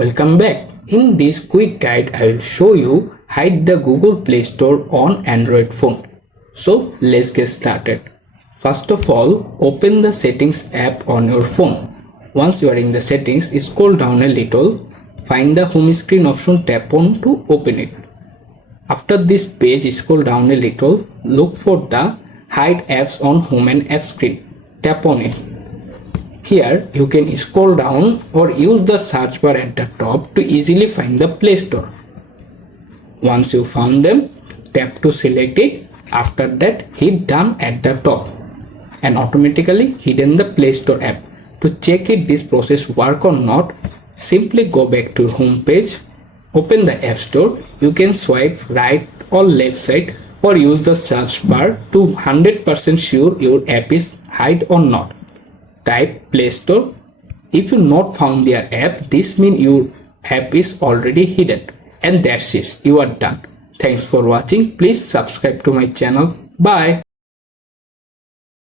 Welcome back. In this quick guide, I will show you hide the Google Play Store on Android phone. So let's get started. First of all, open the settings app on your phone. Once you are in the settings, scroll down a little, find the home screen option, tap on to open it. After this page, scroll down a little, look for the hide apps on home and app screen. Tap on it. Here you can scroll down or use the search bar at the top to easily find the Play Store. Once you found them, tap to select it. After that, hit done at the top and automatically hidden the Play Store app. To check if this process work or not, simply go back to home page, open the App Store. You can swipe right or left side or use the search bar to 100% sure your app is hide or not. Type Play Store. If you not found their app, this means your app is already hidden. And that's it. You are done. Thanks for watching. Please subscribe to my channel. Bye.